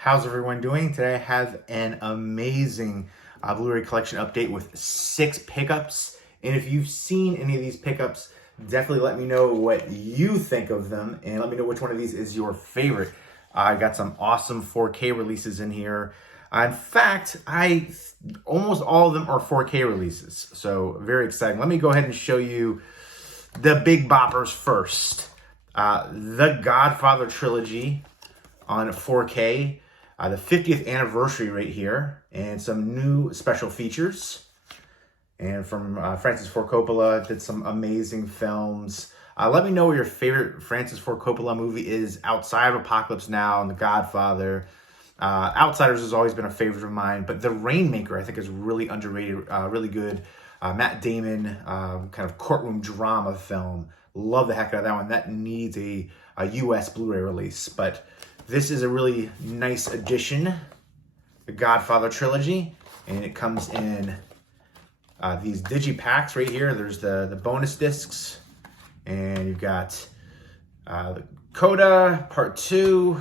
How's everyone doing? Today I have an amazing Blu-ray collection update with 6 pickups. And if you've seen any of these pickups, definitely let me know what you think of them and let me know which one of these is your favorite. I got some awesome 4K releases in here. In fact, almost all of them are 4K releases, so very exciting. Let me go ahead and show you the big boppers first. The Godfather Trilogy on 4K. The 50th anniversary right here, and some new special features. And from Francis Ford Coppola, did some amazing films. Let me know what your favorite Francis Ford Coppola movie is outside of Apocalypse Now and The Godfather. Outsiders has always been a favorite of mine, but The Rainmaker I think is really underrated, really good. Matt Damon, kind of courtroom drama film. Love the heck out of that one. That needs a US Blu-ray release, but this is a really nice addition, the Godfather Trilogy, and it comes in these digipacks right here. There's the bonus discs, and you've got the Coda Part 2,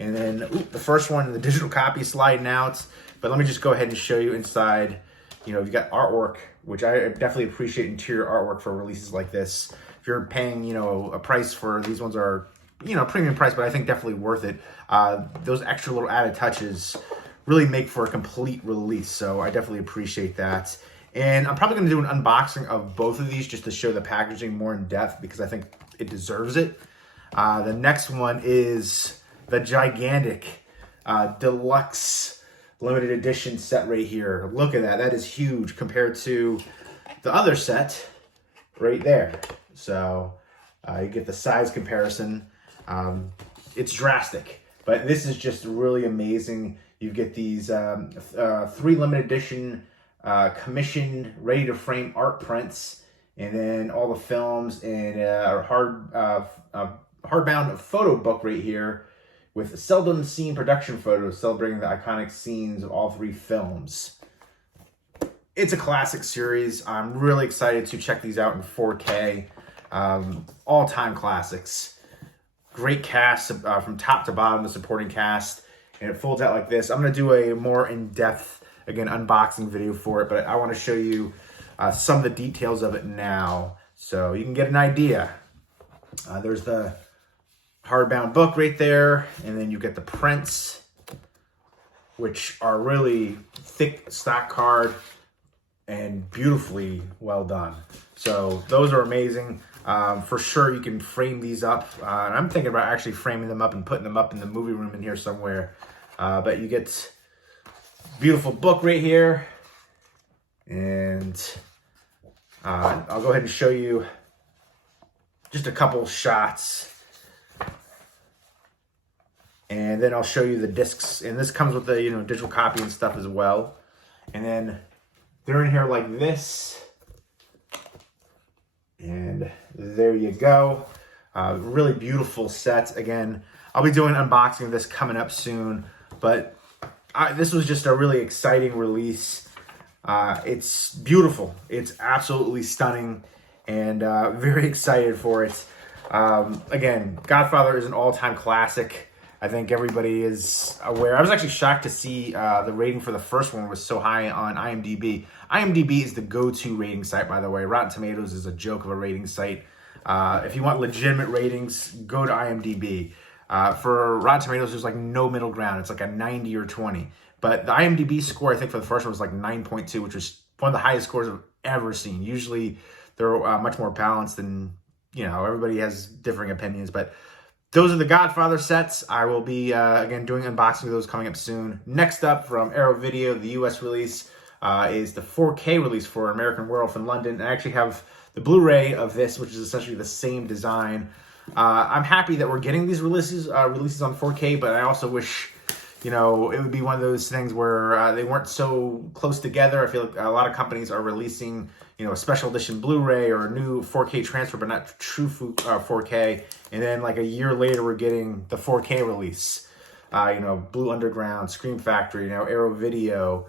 and then the first one, the digital copy sliding out. But let me just go ahead and show you inside. You know, you've got artwork, which I definitely appreciate interior artwork for releases like this. If you're paying, you know, a price for these ones are, you know, premium price, but I think definitely worth it. Those extra little added touches really make for a complete release, so I definitely appreciate that. And I'm probably going to do an unboxing of both of these just to show the packaging more in depth because I think it deserves it. The next one is the gigantic Deluxe limited edition set right here. Look at that. That is huge compared to the other set right there. So you get the size comparison. It's drastic, but this is just really amazing. You get these 3 limited edition commissioned, ready to frame art prints, and then all the films and a hardbound photo book right here with seldom seen production photos celebrating the iconic scenes of all 3 films. It's a classic series. I'm really excited to check these out in 4K. All-time classics. Great cast from top to bottom, the supporting cast, and it folds out like this. I'm going to do a more in-depth, again, unboxing video for it, but I want to show you some of the details of it now so you can get an idea. There's the hardbound book right there, and then you get the prints, which are really thick stock card and beautifully well done. So those are amazing. For sure, you can frame these up. And I'm thinking about actually framing them up and putting them up in the movie room in here somewhere. But you get beautiful book right here. And I'll go ahead and show you just a couple shots. And then I'll show you the discs. And this comes with the digital copy and stuff as well. And then they're in here like this. And there you go. Really beautiful set. Again, I'll be doing an unboxing of this coming up soon. But this was just a really exciting release. It's beautiful. It's absolutely stunning. And very excited for it. Again, Godfather is an all-time classic. I think everybody is aware. I was actually shocked to see the rating for the first one was so high on IMDb. IMDb is the go-to rating site, by the way. Rotten Tomatoes is a joke of a rating site. If you want legitimate ratings, go to IMDb. For Rotten Tomatoes, there's like no middle ground. It's like a 90 or 20. But the IMDb score, I think, for the first one was like 9.2, which was one of the highest scores I've ever seen. Usually, they're much more balanced and, everybody has differing opinions. But those are the Godfather sets. I will be, again, doing unboxing of those coming up soon. Next up from Arrow Video, the US release, is the 4K release for American Werewolf in London. And I actually have the Blu-ray of this, which is essentially the same design. I'm happy that we're getting these releases on 4K, but I also wish, it would be one of those things where they weren't so close together. I feel like a lot of companies are releasing, a special edition Blu-ray or a new 4K transfer, but not true 4K. And then like a year later, we're getting the 4K release. Blue Underground, Scream Factory, Arrow Video.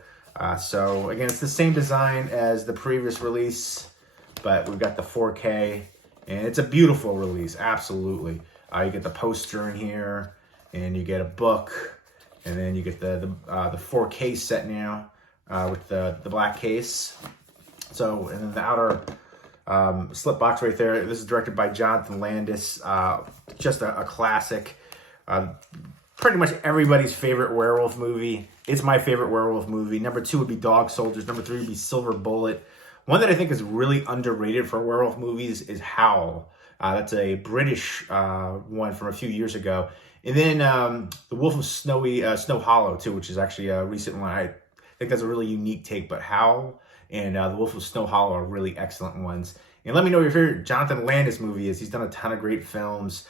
So again, it's the same design as the previous release, but we've got the 4K, and it's a beautiful release, absolutely. You get the poster in here, and you get a book, And then you get the 4K set now with the black case. So, and then the outer slip box right there. This is directed by Jonathan Landis. Just a classic. Pretty much everybody's favorite werewolf movie. It's my favorite werewolf movie. Number 2 would be Dog Soldiers. Number 3 would be Silver Bullet. One that I think is really underrated for werewolf movies is Howl. That's a British one from a few years ago. And then The Wolf of Snow Hollow, too, which is actually a recent one. I think that's a really unique take. But Howl and The Wolf of Snow Hollow are really excellent ones. And let me know what your favorite Jonathan Landis movie is. He's done a ton of great films.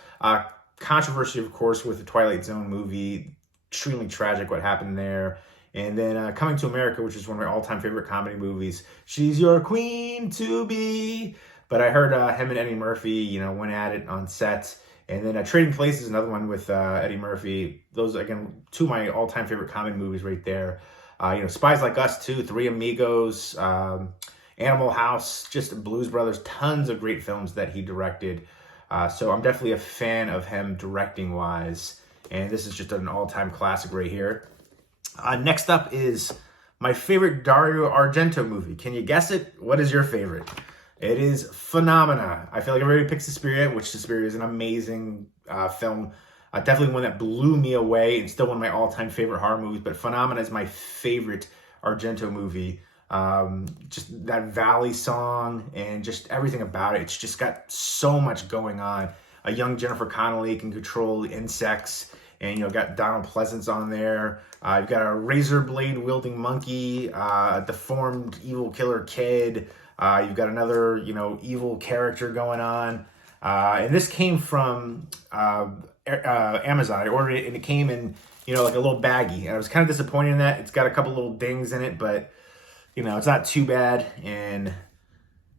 Controversy, of course, with the Twilight Zone movie. Extremely tragic what happened there. And then Coming to America, which is one of my all-time favorite comedy movies. She's your queen to be. But I heard him and Eddie Murphy, went at it on set. And then Trading Places, another one with Eddie Murphy. Those, again, 2 of my all-time favorite comedy movies right there. Spies Like Us, too. Three Amigos, Animal House, just Blues Brothers. Tons of great films that he directed. So I'm definitely a fan of him directing-wise. And this is just an all-time classic right here. Next up is my favorite Dario Argento movie. Can you guess it? What is your favorite? It is Phenomena. I feel like everybody picks Suspiria, which Suspiria is an amazing film. Definitely one that blew me away and still one of my all-time favorite horror movies. But Phenomena is my favorite Argento movie. Just that Valley song and just everything about it. It's just got so much going on. A young Jennifer Connelly can control insects, and got Donald Pleasance on there. You've got a razor blade wielding monkey, a deformed evil killer kid. You've got another evil character going on. And this came from Amazon. I ordered it and it came in like a little baggie. And I was kind of disappointed in that. It's got a couple little dings in it, but it's not too bad, and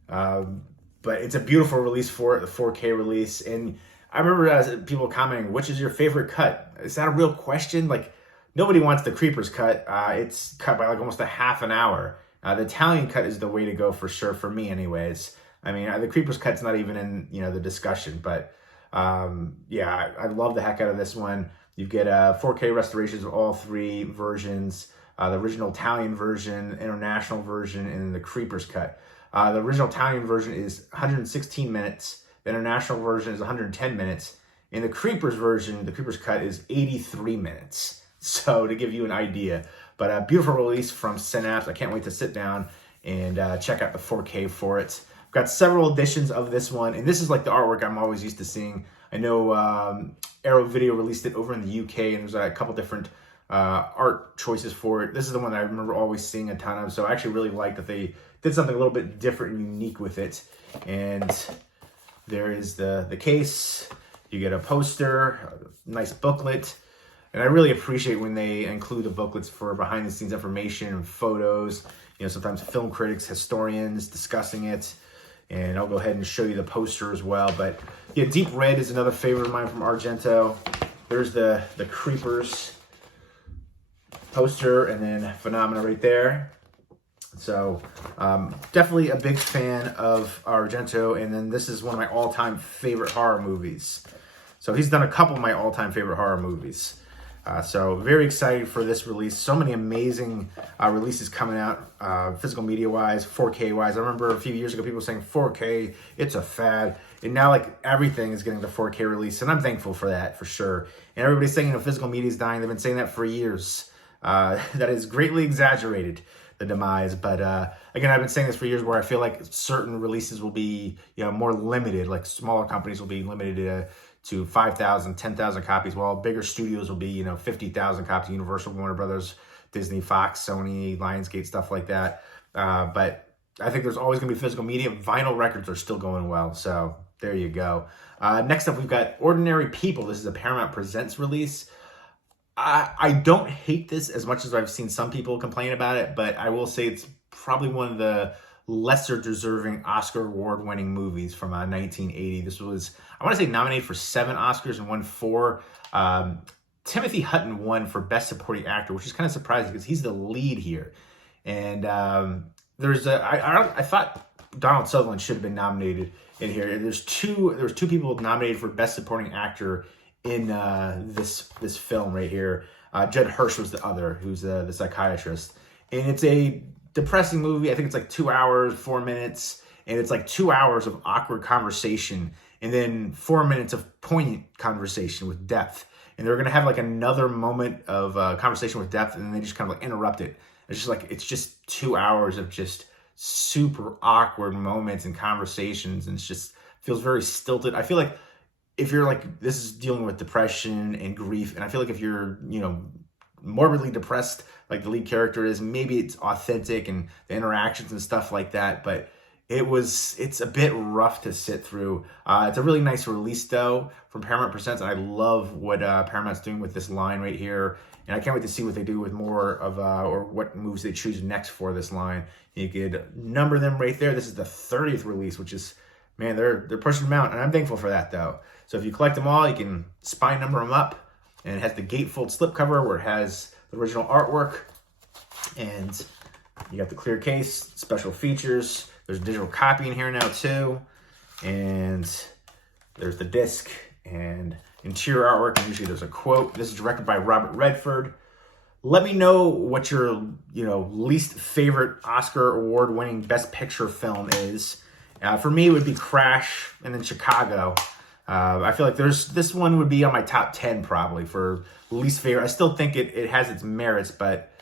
but it's a beautiful release for it, the 4K release. And I remember people commenting, which is your favorite cut? Is that a real question? Like, nobody wants the Creepers cut. It's cut by like almost a half an hour. The Italian cut is the way to go for sure, for me anyways. I mean, the Creepers cut's not even in, the discussion, but yeah, I love the heck out of this one. You get 4K restorations of all 3 versions. The original Italian version, international version, and the Creepers cut. The original Italian version is 116 minutes. The international version is 110 minutes. And the Creepers version, the Creepers cut, is 83 minutes. So to give you an idea. But a beautiful release from Synapse. I can't wait to sit down and check out the 4K for it. I've got several editions of this one. And this is like the artwork I'm always used to seeing. I know Arrow Video released it over in the UK. And there's a couple different art choices for it. This is the one that I remember always seeing a ton of, so I actually really like that they did something a little bit different and unique with it. And there is the case. You get a poster, a nice booklet, and I really appreciate when they include the booklets for behind the scenes information and photos. Sometimes film critics, historians discussing it, and I'll go ahead and show you the poster as well. But yeah, Deep Red is another favorite of mine from Argento. There's the Creepers poster, and then Phenomena right there. So definitely a big fan of Argento. And then this is one of my all-time favorite horror movies. So he's done a couple of my all-time favorite horror movies. So very excited for this release. So many amazing releases coming out, physical media wise, 4K wise. I remember a few years ago people saying 4K, it's a fad. And now like everything is getting the 4K release, and I'm thankful for that for sure. And everybody's saying physical media is dying. They've been saying that for years. That is greatly exaggerated, the demise. But again, I've been saying this for years, where I feel like certain releases will be more limited. Like smaller companies will be limited to 5,000, 10,000 copies, while bigger studios will be 50,000 copies. Universal, Warner Brothers, Disney, Fox, Sony, Lionsgate, stuff like that. But I think there's always going to be physical media. Vinyl records are still going well, so there you go. Next up, we've got Ordinary People. This is a Paramount Presents release. I don't hate this as much as I've seen some people complain about it, but I will say it's probably one of the lesser deserving Oscar award-winning movies from 1980. This was, I want to say, nominated for 7 Oscars and won 4. Timothy Hutton won for Best Supporting Actor, which is kind of surprising because he's the lead here. And I thought Donald Sutherland should have been nominated in here. There's two people nominated for Best Supporting Actor in this film right here. Judd Hirsch was the other, who's the psychiatrist. And it's a depressing movie. I think it's like 2 hours, 4 minutes, and it's like 2 hours of awkward conversation and then 4 minutes of poignant conversation with depth. And they're gonna have like another moment of conversation with depth, and then they just kind of like interrupt it. It's just 2 hours of just super awkward moments and conversations, and it's just feels very stilted. I feel like if you're like, this is dealing with depression and grief, and I feel like if you're, morbidly depressed, like the lead character is, maybe it's authentic and the interactions and stuff like that, but it's a bit rough to sit through. It's a really nice release though from Paramount Presents, and I love what Paramount's doing with this line right here. And I can't wait to see what they do with more of, or what moves they choose next for this line. You could number them right there. This is the 30th release, which is, man, they're pushing them out, and I'm thankful for that though. So if you collect them all, you can spine number them up, and it has the gatefold slipcover where it has the original artwork, and you got the clear case, special features. There's a digital copy in here now too, and there's the disc and interior artwork, and usually there's a quote. This is directed by Robert Redford. Let me know what your least favorite Oscar award-winning Best Picture film is. For me, it would be Crash and then Chicago. I feel like this one would be on my top 10 probably for least favorite. I still think it has its merits, but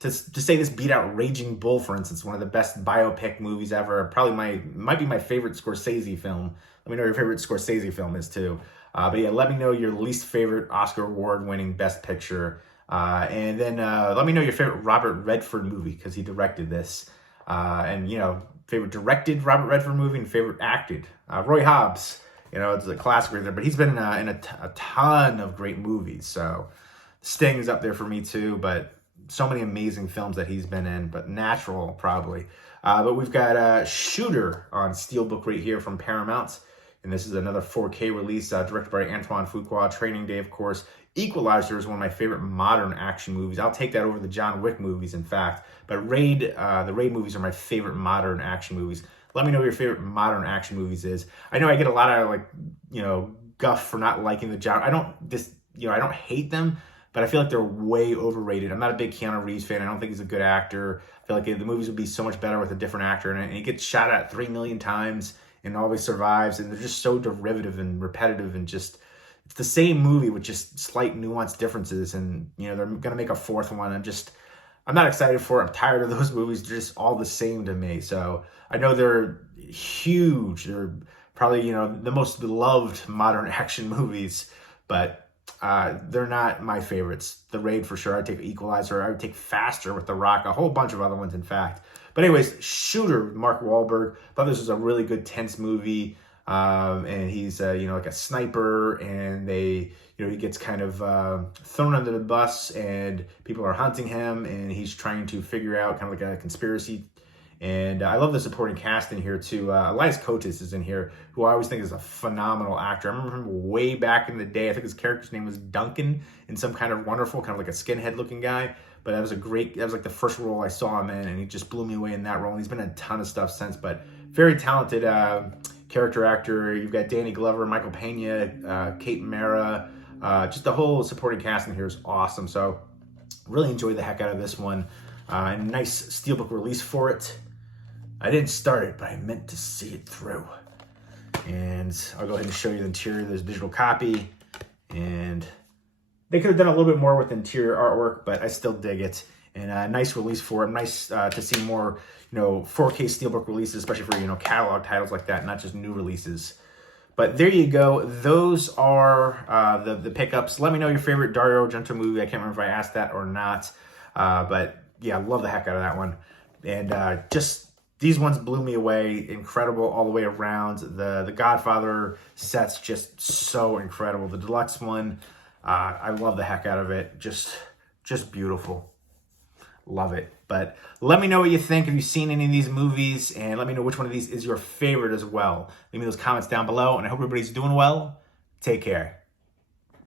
to say this beat out Raging Bull, for instance, one of the best biopic movies ever, probably might be my favorite Scorsese film. Let me know what your favorite Scorsese film is too. But yeah, let me know your least favorite Oscar award-winning Best Picture. And then let me know your favorite Robert Redford movie, because he directed this. And, favorite directed Robert Redford movie and favorite acted. Roy Hobbs, it's a classic right there. But he's been in a ton of great movies. So Sting is up there for me too. But so many amazing films that he's been in. But Natural, probably. But we've got Shooter on Steelbook right here from Paramount. And this is another 4K release, directed by Antoine Fuqua. Training Day, of course. Equalizer is one of my favorite modern action movies. I'll take that over the John Wick movies, in fact. But the Raid movies are my favorite modern action movies. Let me know what your favorite modern action movies is. I know I get a lot of guff for not liking the John. I don't hate them, but I feel like they're way overrated. I'm not a big Keanu Reeves fan. I don't think he's a good actor. I feel like the movies would be so much better with a different actor in it. And he gets shot at 3 million times and always survives. And they're just so derivative and repetitive, and just, it's the same movie with just slight nuanced differences. And, they're going to make a fourth one. I'm not excited for it. I'm tired of those movies. They're just all the same to me. So I know they're huge. They're probably, the most beloved modern action movies, but they're not my favorites. The Raid for sure. I'd take Equalizer. I would take Faster with The Rock. A whole bunch of other ones, in fact. But anyways, Shooter with Mark Wahlberg. Thought this was a really good, tense movie. And he's, like a sniper, and he gets kind of thrown under the bus, and people are hunting him, and he's trying to figure out kind of like a conspiracy. And I love the supporting cast in here too. Elias Koteas is in here, who I always think is a phenomenal actor. I remember him way back in the day. I think his character's name was Duncan, in Some Kind of Wonderful, kind of like a skinhead looking guy. But that was like the first role I saw him in, and he just blew me away in that role. And he's been in a ton of stuff since, but very talented character actor. You've got Danny Glover, Michael Pena, Kate Mara. Just the whole supporting cast in here is awesome. So really enjoyed the heck out of this one. Nice Steelbook release for it. I didn't start it, but I meant to see it through. And I'll go ahead and show you the interior. There's a digital copy, and they could have done a little bit more with interior artwork, but I still dig it. And a nice release for it. Nice to see more, 4K Steelbook releases, especially for, catalog titles like that, not just new releases. But there you go. Those are the pickups. Let me know your favorite Dario Argento movie. I can't remember if I asked that or not. But yeah, I love the heck out of that one. And just these ones blew me away. Incredible all the way around. The Godfather set's just so incredible. The deluxe one, I love the heck out of it. Just beautiful. Love it. But let me know what you think. Have you seen any of these movies? And let me know which one of these is your favorite as well. Leave me those comments down below. And I hope everybody's doing well. Take care.